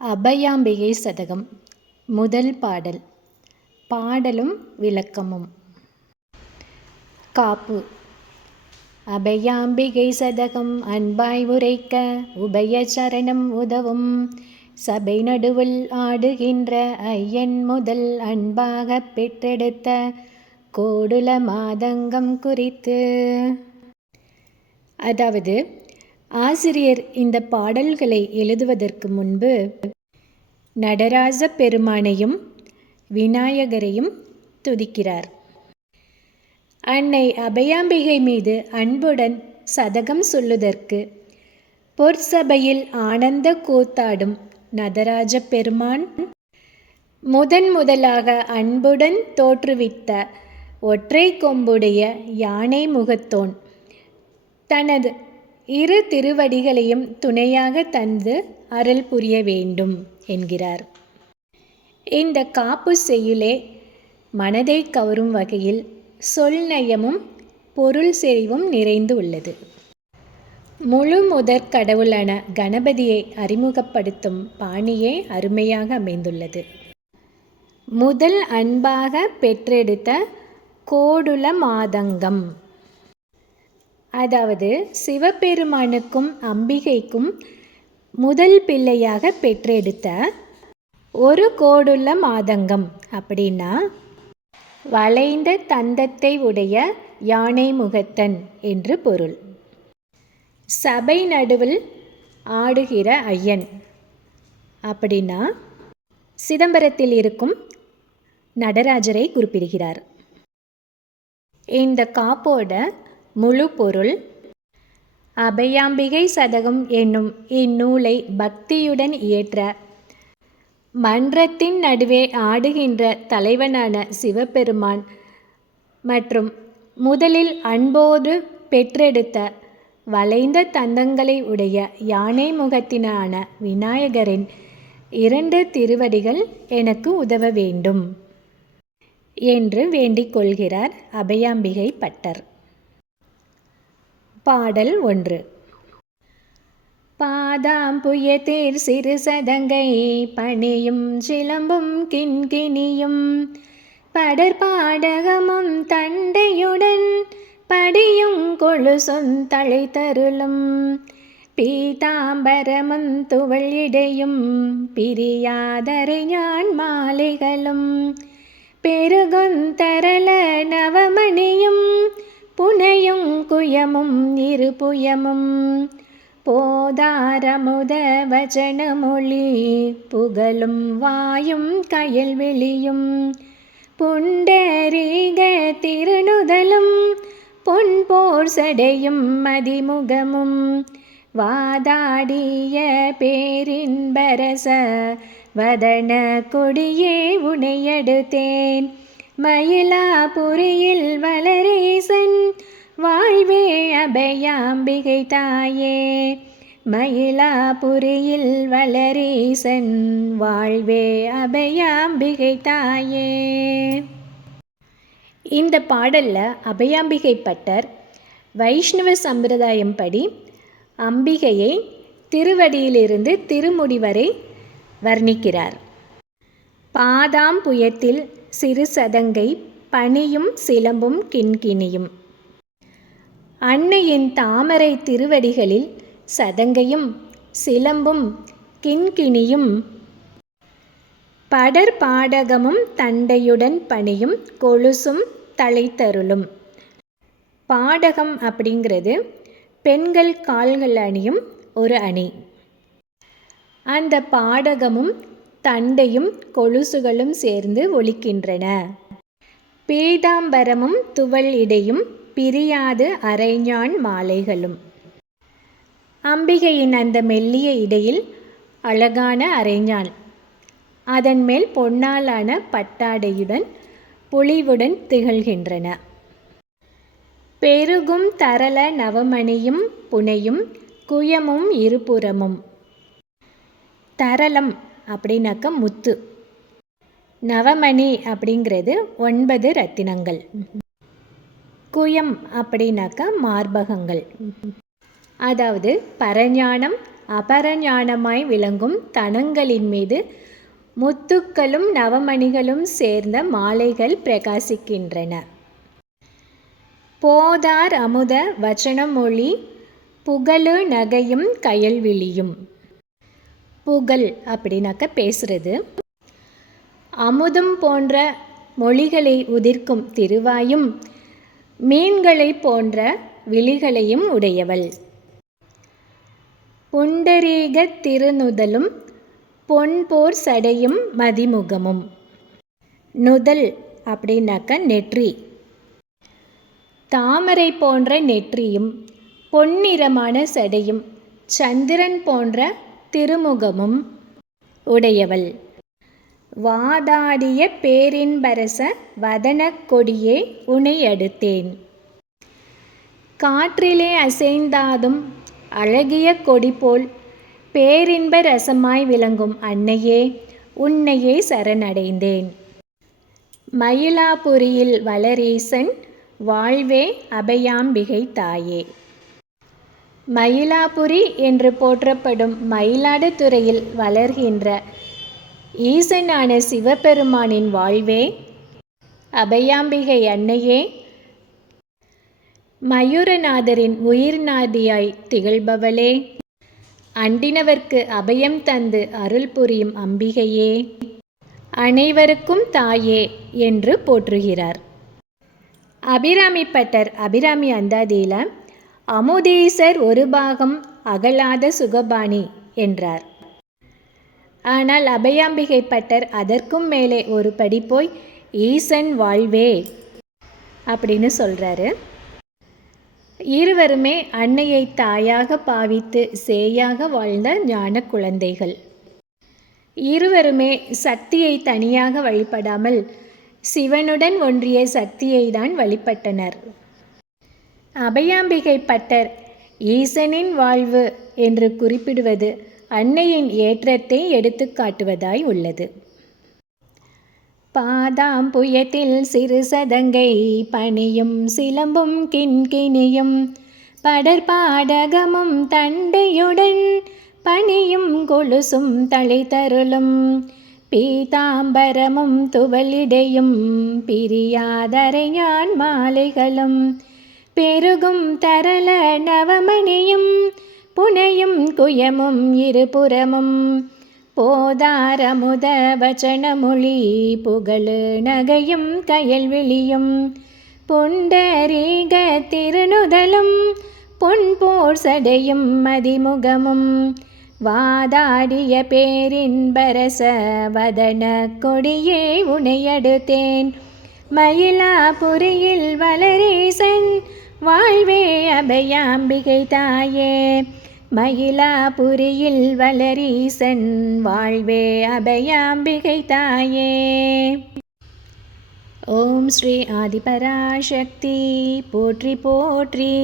அபயாம்பிகை சதகம் முதல் பாடல். பாடலும் விளக்கமும். காப்பு. அபயாம்பிகை சதகம் அன்பாய் உரைக்க உபய சரணம் உதவும். சபை நடுவில் ஆடுகின்ற ஐயன் முதல் அன்பாக பெற்றெடுத்த கோடுல மாதங்கம் குறித்து. அதாவது ஆசிரியர் இந்த பாடல்களை எழுதுவதற்கு முன்பு நடராஜ பெருமானையும் விநாயகரையும் துதிக்கிறார். அன்னை அபயாம்பிகை மீது அன்புடன் சதகம் சொல்லுதற்கு பொற்சபையில் ஆனந்த கூத்தாடும் நடராஜ பெருமான் முதன் முதலாக அன்புடன் தோற்றுவித்த ஒற்றை கொம்புடைய யானை முகத்தோன் தனது இரு திருவடிகளையும் துணையாக தந்து அருள் புரிய வேண்டும் என்கிறார். இந்த காப்பு செய்யுளே மனதை கவரும் வகையில் சொல் நயமும் பொருள் செறிவும் நிறைந்து உள்ளது. முழு முதற் கடவுளான கணபதியை அறிமுகப்படுத்தும் பாணியே அருமையாக அமைந்துள்ளது. முதல் அன்பாக பெற்றெடுத்த கோடுல மாதங்கம். அதாவது சிவபெருமானுக்கும் அம்பிகைக்கும் முதல் பிள்ளையாக பெற்றெடுத்த ஒரு கோடுள்ள மாதங்கம் அப்படின்னா வளைந்த தந்தத்தை உடைய யானை முகத்தன் என்று பொருள். சபை நடுவில் ஆடுகிற ஐயன் அப்படின்னா சிதம்பரத்தில் இருக்கும் நடராஜரை குறிப்பிடுகிறார். இந்த காப்போட முழு பொருள். அபயாம்பிகை சதகம் என்னும் இந்நூலை பக்தியுடன் இயற்ற மன்றத்தின் நடுவே ஆடுகின்ற தலைவனான சிவபெருமான் மற்றும் முதலில் அன்போடு பெற்றெடுத்த வளைந்த தந்தங்களை உடைய யானை முகத்தினான விநாயகரின் இரண்டு திருவடிகள் எனக்கு உதவ வேண்டும் என்று வேண்டிக் கொள்கிறார் அபயாம்பிகை பட்டர். பாடல் ஒன்று. பாதாம்புயத்தேர் சிறு சதங்கை பணியும் சிலம்பும் கிண்கிணியும். படற்பாடகமும் தண்டையுடன் படியும் கொழுசும் தழைத்தருளும் பீதாம்பரமும் துவள் இடையும் பிரியாதரை ஞான் மாலைகளும். பெருகொந்தரள நவமணியும் புனைய குயமும் இருபுயமும் போதாரமுத வச்சனமொழி புகழும் வாயும் கயல் வெளியும் புண்டரீக திருநுதலும் பொன் போர் சடையும் மதிமுகமும். வாதாடிய பேரின்பரச வதன கொடியே உனையெடுத்தேன். மயிலாபுரியில் வளரேசன் வாழ்வே அபயாம்பிகை தாயே மயிலாபுரியில் வளரீசன். வாழ்வே அபயாம்பிகை தாயே. இந்த பாடலில் அபயாம்பிகை பட்டர் வைஷ்ணவ சம்பிரதாயம் படி அம்பிகையை திருவடியிலிருந்து திருமுடி வரை வர்ணிக்கிறார். பாதாம்புயத்தில் சிறு சதங்கை பனியும் சிலம்பும் கிண்கிணியும். அன்னையின் தாமரை திருவடிகளில் சதங்கையும் சிலம்பும் கிண்கிணியும் படர் பாடகமும் தண்டையுடன் பணியும் கொலுசும் தலைத்தருளும். பாடகம் அப்படிங்கிறது பெண்கள் கால்கள் அணியும் ஒரு அணி. அந்த பாடகமும் தண்டையும் கொலுசுகளும் சேர்ந்து ஒழிக்கின்றன பீதாம்பரமும் துவள் இடையும் பிரியாது அரைஞான் மாலைகளும். அம்பிகையின் அந்த மெல்லிய இடையில் அழகான அரைஞான். அதன் மேல் பொன்னாலான பட்டாடையுடன் பொலிவுடன் திகழ்கின்றன. பெருகும் தரள நவமணியும் புனையும் குயமும் இருபுறமும். தரளம் அப்படின்னாக்க முத்து. நவமணி அப்படிங்கிறது ஒன்பது ரத்தினங்கள். குயம் அப்படின்னாக்கா மார்பகங்கள். அதாவது பரஞானம் அபரஞானமாய் விளங்கும் தனங்களின் மீது முத்துக்களும் நவமணிகளும் சேர்ந்த மாலைகள் பிரகாசிக்கின்றன. போதார் அமுத வச்சனமொழி புகழு நகையும் கயல்விழியும் புகழ் அப்படின்னாக்க பேசுறது. அமுதம் போன்ற மொழிகளை உதிர்க்கும் திருவாயும் மீன்களை போன்ற விழிகளையும் உடையவள். புண்டரீக திருநுதலும் பொன்போர் சடையும் மதிமுகமும். நுதல் அப்படின்னாக்க நெற்றி. தாமரை போன்ற நெற்றியும் பொன்னிறமான சடையும் சந்திரன் போன்ற திருமுகமும் உடையவள். வாதாடிய பேரின்பரச வதனக் கொடியே உனை அடுத்தேன். காற்றிலே அசைந்தாதும் அழகிய கொடி போல் பேரின்ப ரசமாய் விளங்கும் அன்னையே உன்னையே சரணடைந்தேன். மயிலாபுரியில் வளரீசன் வாழ்வே அபயாம்பிகை தாயே. மயிலாபுரி என்று போற்றப்படும் மயிலாடுதுறையில் வளர்கின்ற ஈசனான சிவபெருமானின் வாழ்வே. அபயாம்பிகை அன்னையே. மயூரநாதரின் உயிர்நாதியாய் திகழ்பவளே. அண்டினவர்க்கு அபயம் தந்து அருள் புரியும் அம்பிகையே. அனைவருக்கும் தாயே என்று போற்றுகிறார். அபிராமி பட்டர் அபிராமி அந்தாதியில அமுதீசர் ஒரு பாகம் அகலாத சுகபாணி என்றார். ஆனால் அபயாம்பிகை பட்டர் அதற்கும் மேலே ஒரு படி போய் ஈசன் வாழ்வே அப்படின்னு சொல்கிறாரு இருவருமே அன்னையை தாயாக பாவித்து சேயாக வாழ்ந்த ஞான குழந்தைகள். இருவருமே சக்தியை தனியாக வழிபடாமல் சிவனுடன் ஒன்றிய சக்தியை தான் வழிபட்டனர். அபயாம்பிகை பட்டர் ஈசனின் வாழ்வு என்று குறிப்பிடுவது அன்னையின் ஏற்றத்தை எடுத்து காட்டுவதாய் உள்ளது. பாதாம்புயத்தில் சிறு சதங்கை பணியும் சிலம்பும் கிண்கிணியும் படற்பாடகமும் தண்டையுடன் பணியும் கொலுசும் தழைத்தருளும் பீதாம்பரமும் துவலிடையும் பிரியாதரையான் மாலைகளும் பெருகும் தரள நவமணியும் புனையும் குயமும் இருபுறமும். போதாரமுத வச்சனமொழி புகழு நகையும் கயல்விழியும் புண்டரீக திருநுதலும் பொன்போர் சடையும் மதிமுகமும். வாதாடிய பேரின்பரச வதன கொடியே உனையடுத்தேன். மயிலாபுரியில் வளரேசன் வாழ்வே அபயாம்பிகை தாயே. மயிலாபுரியில் வளரீசன் வாழ்வே அபயாம்பிகை தாயே. ஓம் ஸ்ரீ ஆதிபராசக்தி போற்றி போற்றி.